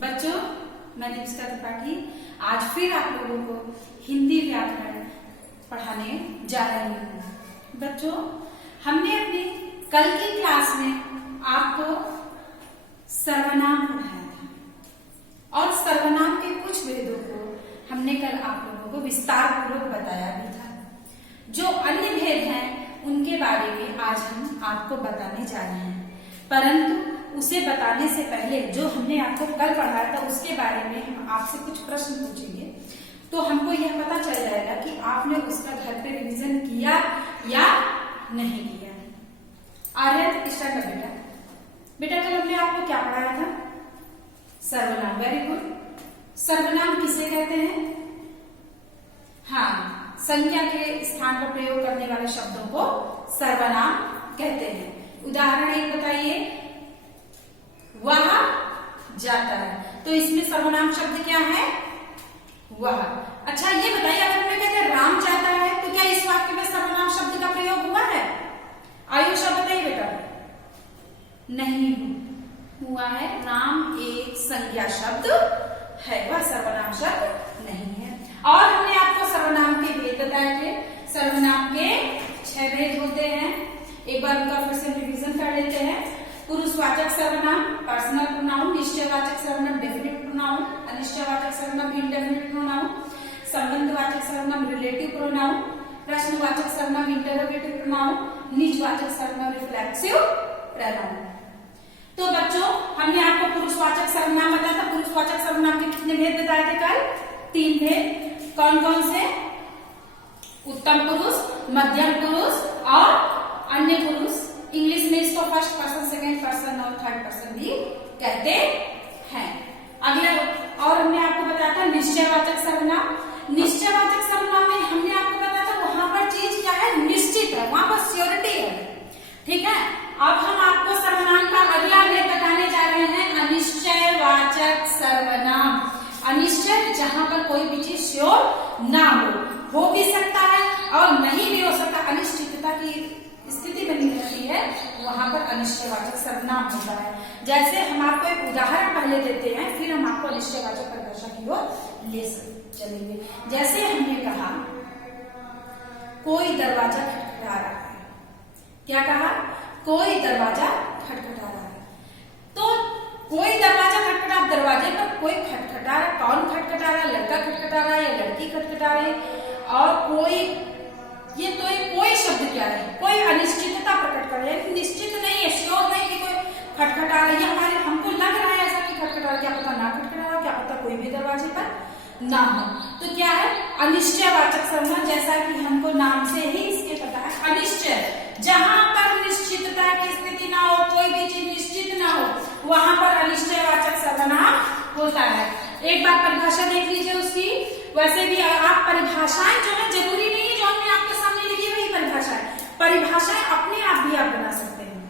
बच्चों, मैं दीपिका त्रिपाठी आज फिर आप लोगों को हिंदी व्याकरण पढ़ाने जा रही हूँ। बच्चों, हमने अपनी कल की क्लास में आपको सर्वनाम पढ़ाया था और सर्वनाम के कुछ भेदों को हमने कल आप लोगों को विस्तार पूर्वक बताया भी था। जो अन्य भेद हैं उनके बारे में आज हम आपको बताने जा रहे हैं, परंतु उसे बताने से पहले जो हमने आपको कल पढ़ाया था उसके बारे में हम आपसे कुछ प्रश्न पूछेंगे, तो हमको यह पता चल जाएगा कि आपने उसका घर पे रिवीजन किया या नहीं किया। आर्यन स्टार्ट कर बेटा। बेटा कल हमने आपको क्या पढ़ाया था? सर्वनाम। Very good. सर्वनाम किसे कहते हैं? हाँ, संज्ञा के स्थान पर प्रयोग करने वाले शब्दों को सर्वनाम कहते हैं। उदाहरण एक बताइए। वह जाता है, तो इसमें सर्वनाम शब्द क्या है? वह। अच्छा ये बताइए, अगर हमने कहते हैं राम जाता है, तो क्या इस वाक्य में सर्वनाम शब्द का प्रयोग हुआ है? आयुष आप बताइए बेटा। नहीं हुआ है। राम एक संज्ञा शब्द है, वह सर्वनाम शब्द नहीं है। और हमने आपको सर्वनाम के भेद बताए थे। सर्वनाम के 6 भेद होते हैं। एक बार उनका फिर से रिवीजन कर लेते हैं। पुरुषवाचक सर्वनाम, पर्सनल प्रोनाउन, निश्चयवाचक सर्वनाम, डेफिनिट प्रोनाउन, अनिश्चयवाचक सर्वनाम, इंडेफिनिट प्रोनाउन, संबंधवाचक सर्वनाम, रिलेटिव प्रोनाउन, प्रश्नवाचक सर्वनाम, इंटरोगेटिव प्रोनाउन, निजवाचक सर्वनाम, रिफ्लेक्सिव प्रोनाउन। तो बच्चों, हमने आपको पुरुषवाचक सर्वनाम बताया था। पुरुषवाचक सर्वनाम के कितने भेद बताए थे कल? 3 भेद। कौन कौन से? उत्तम पुरुष, मध्यम पुरुष और अन्य पुरुष। इंग्लिश में इसको फर्स्ट पर्सन, सेकंड पर्सन और थर्ड पर्सन भी कहते हैं। अगला और हमने आपको बताया था निश्चयवाचक सर्वनाम। निश्चयवाचक सर्वनाम में हमने आपको बताया था वहां पर चीज क्या है? निश्चित है, वहां पर श्योरिटी है। ठीक है। अब हम आपको सर्वनाम का अगला भेद बताने जा रहे हैं, अनिश्चयवाचक सर्वनाम। अनिश्चय, जहां पर कोई भी चीज श्योर ना हो भी सकता है और नहीं भी हो सकता, अनिश्चितता की स्थिति बनी रहती है, वहां पर अनिश्चयवाचक सर्वनाम होता है। जैसे हम आपको एक उदाहरण पहले देते हैं, फिर हम आपको अनिश्चयवाचक परिभाषा की ओर ले चलेंगे। जैसे हमने कहा कोई दरवाजा खटखटा रहा है। क्या कहा? कोई दरवाजा खटखटा रहा है। तो कोई दरवाजा खटखटा, दरवाजे पर कोई खटखटा रहा। कौन खटखटा रहा? लड़का खटखटा रहा है या लड़की खटखटा रही? और कोई, ये तो एक कोई शब्द क्या है? कोई अनिश्चितता प्रकट कर रहा है, निश्चित नहीं है, श्योर नहीं कि कोई खटखटा रहा है। हमारे हमको लग रहा है ऐसा कि खटखटा रहा है, क्या पता ना खटखटा रहा, क्या पता कोई भी दरवाजे पर ना हो। तो क्या है? अनिश्चयवाचक सर्वनाम। जैसा कि हमको नाम से ही इसके पता है, अनिश्चय, जहां पर निश्चितता की स्थिति ना हो, कोई भी चीज निश्चित ना हो, वहां पर अनिश्चयवाचक सर्वनाम होता है। एक बार परिभाषा देख लीजिए उसकी। वैसे भी आप परिभाषाएं जो है जरूरी नहीं है जो हमने आपके सामने लिखी वही परिभाषाएं अपने आप भी आप बना सकते हैं।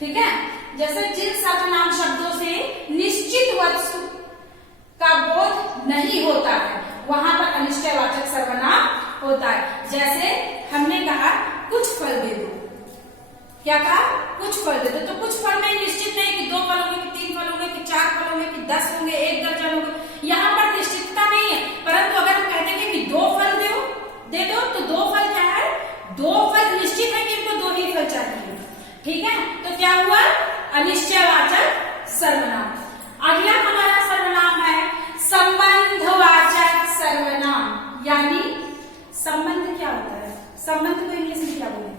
ठीक है। जैसे जिन सर्वनाम शब्दों से निश्चित वस्तु का बोध नहीं होता है, वहां पर अनिश्चयवाचक सर्वनाम होता है। जैसे हमने कहा कुछ फल दे दो। क्या कहा? कुछ फल दे दो। तो कुछ फल में निश्चित नहीं कि 2 फल होंगे, कि 3 फल होंगे, कि 4 फल होंगे, कि 10 होंगे, 1 दर्जन होंगे, यहाँ पर निश्चितता नहीं है। परंतु अगर हम कहते हैं कि 2 फल दे दो, तो 2 फल क्या है? 2 फल निश्चित है कि इनको 2 ही फल चाहिए। ठीक है। तो क्या हुआ? अनिश्चयवाचक सर्वनाम। अगला हमारा सर्वनाम है संबंधवाचक सर्वनाम। यानी संबंध क्या होता है? संबंध को इंग्लिश में क्या बोलेंगे?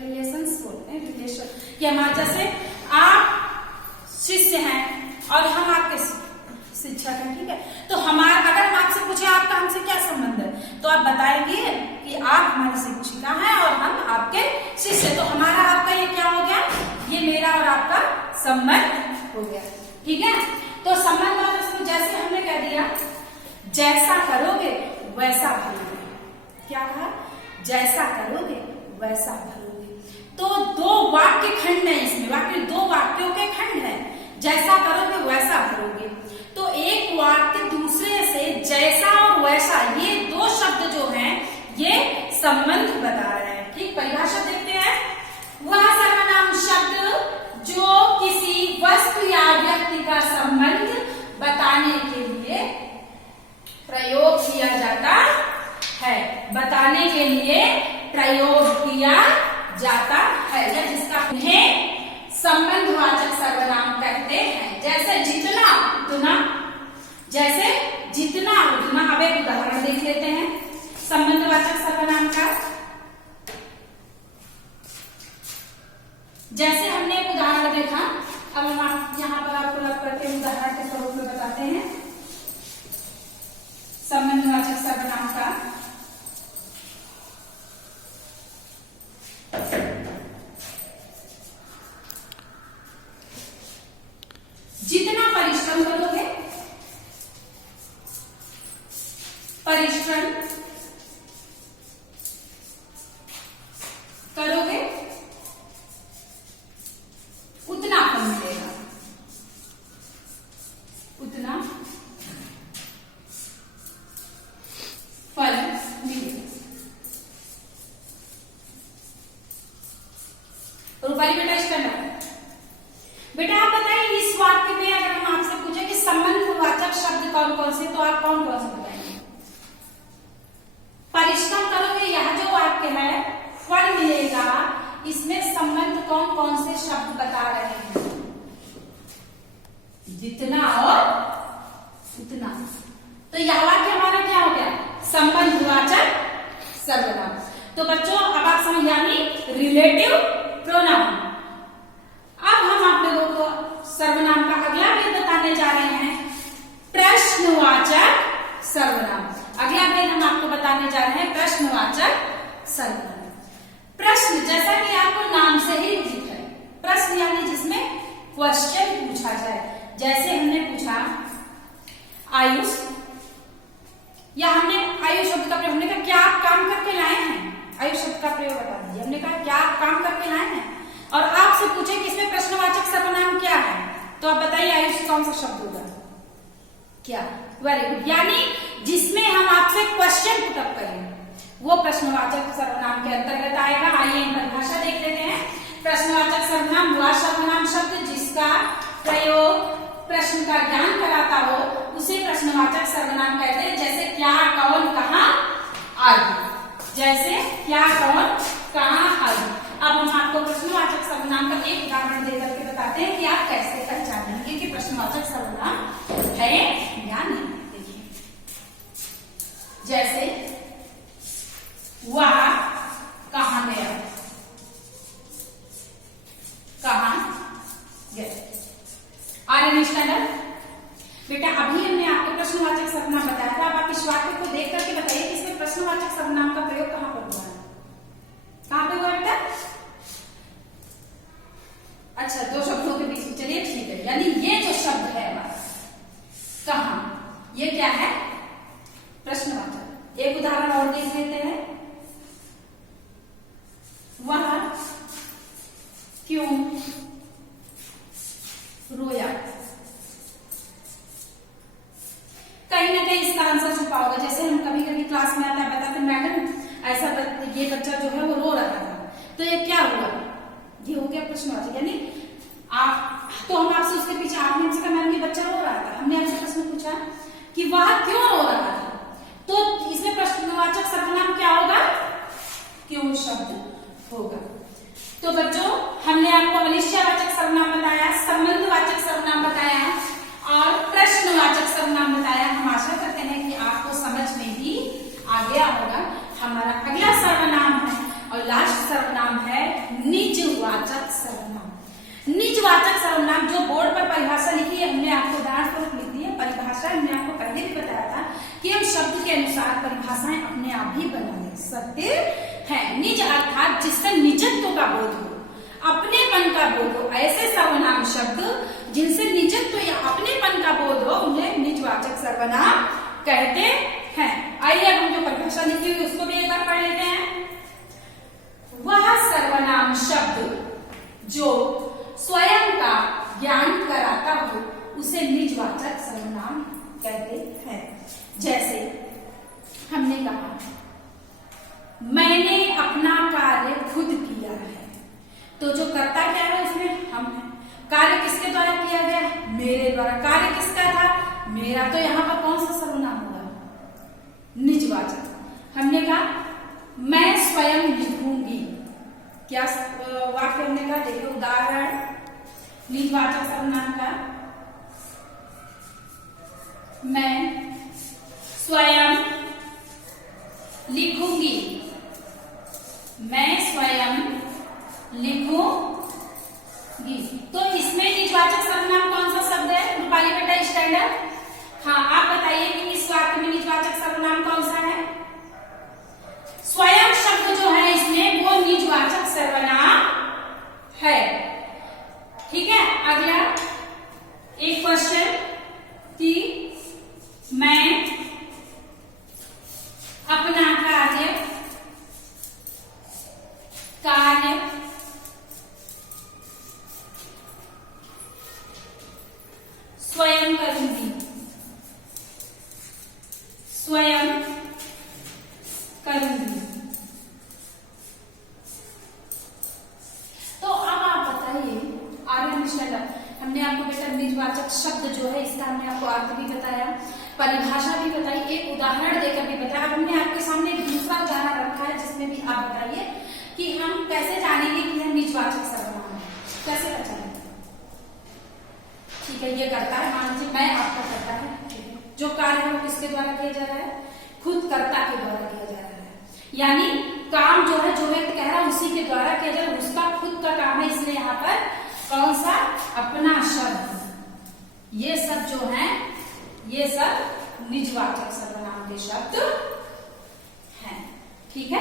रिलेशंस बोलते हैं। रिलेशन कि हमारे जैसे आप शिष्य हैं और हम आपके शिक्षक हैं। ठीक है। तो हमारा अगर हम आपसे पूछे आपका हमसे क्या संबंध है, तो आप बताएंगे कि आप हमारी शिक्षिका हैं और हम आपके शिष्य। तो हमारा आपका ये क्या हो गया? ये मेरा और आपका संबंध हो गया। ठीक है। तो संबंध और इसको जैसे हमने कह दिया, जैसा करोगे वैसा भरोगे। क्या कहा? जैसा करोगे वैसा भरोगे। तो 2 वाक्य खंड है इसमें। वाक्य 2 वाक्यों के खंड है। जैसा करोगे वैसा भरोगे। तो एक वाक्य दूसरे से जैसा और वैसा, ये 2 शब्द जो हैं ये संबंध बता रहे हैं। ठीक। परिभाषा देखते हैं। वह सर्वनाम शब्द जो किसी वस्तु या व्यक्ति का संबंध जितना परिश्रम करोगे, परिश्रम करोगे उतना फल मिलेगा, उतना फल मिलेगा। रूपाली बेटा इसका नाम बेटा आप बताइए इस वाक्य में अगर हम आपसे पूछे कि संबंधवाचक शब्द कौन कौन से, तो आप कौन कौन से बताएंगे? परिश्रम करोगे, यह जो वाक्य है फल मिलेगा, इसमें संबंध कौन कौन से शब्द बता रहे हैं? जितना और उतना। तो यह वाक्य हमारा क्या हो गया? संबंधवाचक सर्वनाम। तो बच्चों अब आप समझ, यानी रिलेटिव प्रोनाउन। अब हम आप लोगों को सर्वनाम का अगला भेद बताने जा रहे हैं, प्रश्नवाचक सर्वनाम। अगला भेद हम आपको बताने जा रहे हैं प्रश्नवाचक सर्वनाम। प्रश्न, जैसा कि आपको नाम से ही दिख है, प्रश्न यानी जिसमें क्वेश्चन पूछा जाए। जैसे हमने पूछा आयुष, या हमने आयुष शब्द का प्रयोग, हमने कहा क्या आप काम करके लाए हैं? आयुष शब्द का प्रयोग बता दीजिए। हमने कहा क्या आप काम करके लाए हैं, और आपसे पूछे कि इसमें प्रश्नवाचक सर्वनाम क्या है, तो आप बताइए आयुष कौन सा शब्द होगा? क्या? Very good. यानी जिसमें हम आपसे क्वेश्चन पुटअप करें वो प्रश्नवाचक सर्वनाम के अंतर्गत आएगा। आइए हम परिभाषा देख लेते हैं। प्रश्नवाचक सर्वनाम वह सर्वनाम शब्द जिसका प्रयोग प्रश्न का ज्ञान कराता हो उसे प्रश्नवाचक सर्वनाम कहते हैं। जैसे क्या, कौन, कहाँ आदि। जैसे क्या, कौन, कहाँ आदि। अब हम आपको प्रश्नवाचक सर्वनाम का एक उदाहरण देकर के बताते हैं कि आप कैसे पहचानेंगे कि प्रश्नवाचक सर्वनाम है या नहीं। देखिए, जैसे वह कहाँ गया, कहाँ गया। बेटा अभी हमने आपको प्रश्नवाचक सर्वनाम बताया था। अब आप इस वाक्य को देख करके बताइए कि इसमें प्रश्नवाचक सर्वनाम का प्रयोग कहाँ पर हुआ है? कहाँ पे हुआ बेटा? अच्छा, दो शब्दों के बीच में। चलिए ठीक है, यानी ये जो शब्द है कहाँ, ये क्या है? प्रश्नवाचक। एक उदाहरण और देख लेते हैं। वह क्यों रोया? कहीं ना कहीं इसका आंसर छुपा होगा। जैसे हम कभी कभी क्लास में आता है, बताते मैडम ऐसा ये बच्चा जो है वो रो रहा था, तो ये क्या हुआ? ये हो गया प्रश्नवाचक। यानी आप, तो हम आपसे उसके पीछे, आपने हमसे कहा मैडम ये बच्चा रो रहा था, हमने आपसे प्रश्न पूछा कि वह क्यों रो रहा था, तो इसमें प्रश्नवाचक सर्वनाम क्या होगा? क्यों शब्द होगा। तो बच्चों हमने आपको अनिश्चयवाचक सर्वनाम बताया, संबंधवाचक सर्वनाम बताया और प्रश्नवाचक सर्वनाम बताया। हम आशा करते हैं कि आपको समझ में भी आ गया होगा। हमारा अगला सर्वनाम है और लास्ट सर्वनाम है निजवाचक सर्वनाम। निजवाचक सर्वनाम जो बोर्ड पर परिभाषा लिखी है, हमने आपको उदाहरण लिख दी है परिभाषा। हमने आपको पहले भी बताया था कि हम शब्द के अनुसार परिभाषाएं अपने आप ही बना ले सकते हैं। निज अर्थात जिससे निजत्व का बोध हो, अपनेपन का बोध हो, ऐसे सर्वनाम शब्द जिनसे निजत्व या अपनेपन का बोध हो उन्हें निजवाचक सर्वनाम कहते हैं। आइए अब हम जो परिभाषा लिखी हुई उसको भी एक बार पढ़ लेते हैं। वह सर्वनाम शब्द जो स्वयं का ज्ञान कराता हो उसे निजवाचक सर्वनाम कहते हैं। जैसे हमने कहा मैंने अपना कार्य खुद किया है, तो जो कर्ता क्या है उसमें हम हैं। कार्य किसके द्वारा किया गया? मेरे द्वारा। कार्य किसका था? मेरा। तो यहाँ पर कौन सा सर्वनाम हुआ? निजवाचक। हमने कहा मैं स्वयं लिखूंगी, क्या वाक्य हमने कहा? देखिए उदाहरण निजवाचक सर्वनाम का, मैं स्वयं लिखूंगी, मैं स्वयं लिखूंगी। तो इसमें निजवाचक सर्वनाम कौन सा शब्द है? रूपाली बेटा स्टैंडर्ड। हाँ, आप बताइए कि इस वाक्य में निजवाचक सर्वनाम कौन सा है? स्वयं शब्द जो है इसमें वो निजवाचक सर्वनाम है। ठीक है, अगला एक क्वेश्चन कि मैं अपना कार्य स्वयं करूंगी, तो अब आप बताइए आर्यन स्टैंडर्ड, हमने आपको बेटा निजवाचक शब्द जो है इसका हमने आपको अर्थ भी बताया, परिभाषा भी बताई, एक उदाहरण देकर भी बताया। अब हमने आपके सामने एक दूसरा उदाहरण रखा है जिसमें भी आप बताइए कि हम कैसे जानेंगे कि हम निजवाचक सर्वनाम है, कैसे पहचानेंगे। ठीक है, ये करता है, मान लीजिए मैं, आपका करता है, जो कार्य है वो किसके द्वारा किया जा रहा है, खुद कर्ता के द्वारा किया जा रहा है, यानी काम जो है जो व्यक्ति कह रहा है उसी के द्वारा किया जा रहा है, उसका खुद का काम है, इसलिए यहाँ पर कौन सा, अपना शब्द, ये सब जो है ये सब निजवाचक सर्वनाम के शब्द हैं। ठीक है,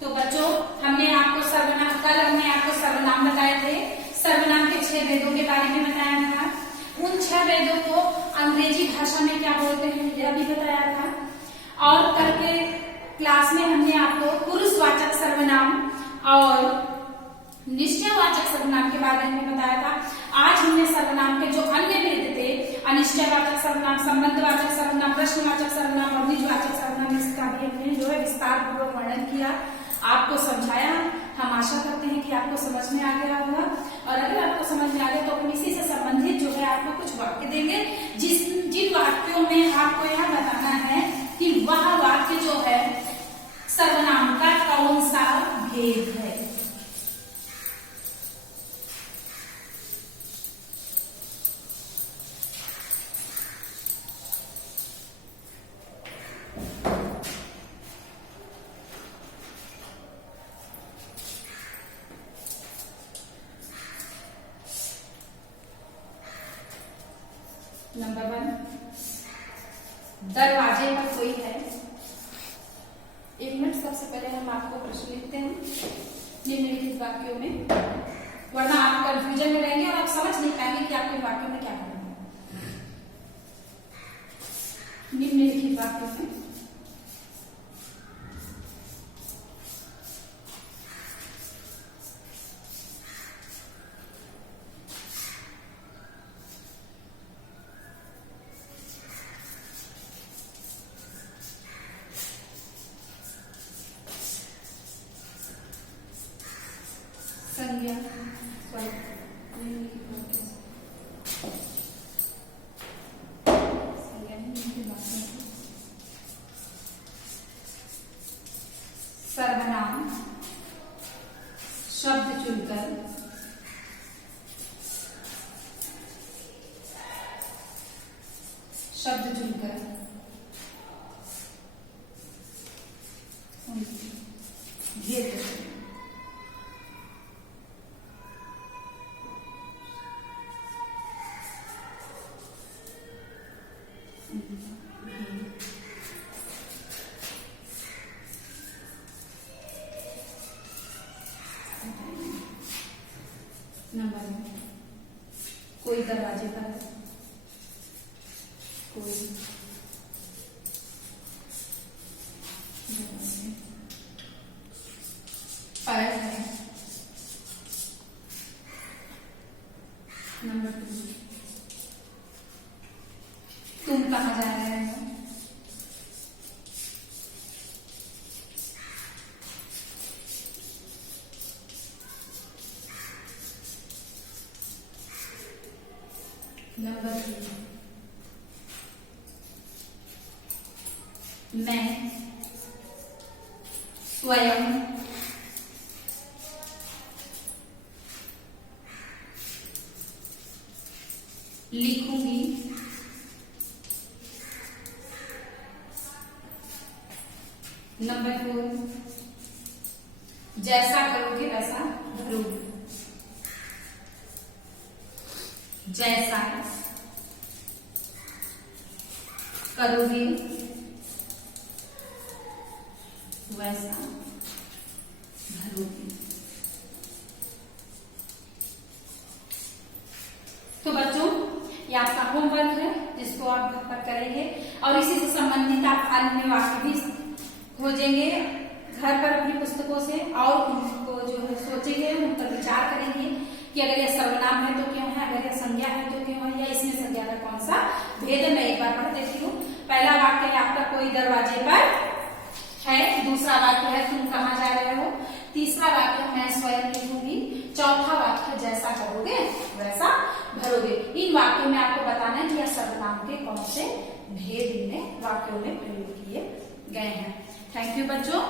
तो बच्चों हमने आपको सर्वनाम, कल हमने आपको सर्वनाम बताए थे, सर्वनाम के 6 भेदों के बारे में बताया था। उन 6 भेदों को अंग्रेजी भाषा में क्या बोलते हैं यह भी बताया था। और कल के क्लास में हमने आपको पुरुषवाचक सर्वनाम और निश्चयवाचक सर्वनाम के बारे में बताया था। आज हमने सर्वनाम के जो अन्य भेद थे, अनिश्चयवाचक सर्वनाम, संबंधवाचक सर्वनाम, प्रश्नवाचक सर्वनाम और निजवाचक सर्वनाम, इसका भी हमने जो है विस्तार पूर्वक वर्णन किया, आपको समझाया। हम आशा करते हैं कि आपको समझ में आ गया होगा, और अगर आपको समझ में आ गया तो हम इसी से संबंधित जो है आपको कुछ वाक्य देंगे, जिन वाक्यों में आपको यह बताना है कि वह वाक्य जो है सर्वनाम का कौन सा भेद है। नंबर 1, दरवाजे पर कोई है। 1 मिनट, सबसे पहले हम आपको प्रश्न लिखते हैं निम्नलिखित वाक्यों में, वरना आप कंफ्यूजन में रहेंगे और आप समझ नहीं पाएंगे कि आपके वाक्यों में क्या करना है। निम्नलिखित वाक्यों में संज्ञा सर्वनाम शब्द चुनकर भेद नंबर 1, कोई दरवाजे पर है, कोई पर है। नंबर 2, तुम कहाँ जा रहे हो। नंबर 3, मैं स्वयं लिखूंगी नंबर 4, जैसा करोगे वैसा भरोगे। जैसा करोगे वैसा भरोगे। तो बच्चों ये आपका होमवर्क है जिसको आप घर पर करेंगे और इसी से संबंधित आप अन्य वाक्य भी खोजेंगे घर पर अपनी पुस्तकों से और उनको जो है सोचेंगे, उन पर विचार करेंगे कि अगर यह सर्वनाम है तो क्यों है, अगर यह संज्ञा है तो क्यों है, या इसमें संज्ञा का कौन सा भेद है। मैं एक बार पढ़ देती हूँ। पहला वाक्य है आपका कोई दरवाजे पर है, दूसरा वाक्य है तुम कहाँ जा रहे हो, तीसरा वाक्य मैं स्वयं लिखूंगी, चौथा वाक्य जैसा करोगे वैसा भरोगे। इन वाक्यों में आपको बताना है कि यह सर्वनाम के कौन से भेद इनमें वाक्यों में प्रयोग किए गए हैं। थैंक यू बच्चों।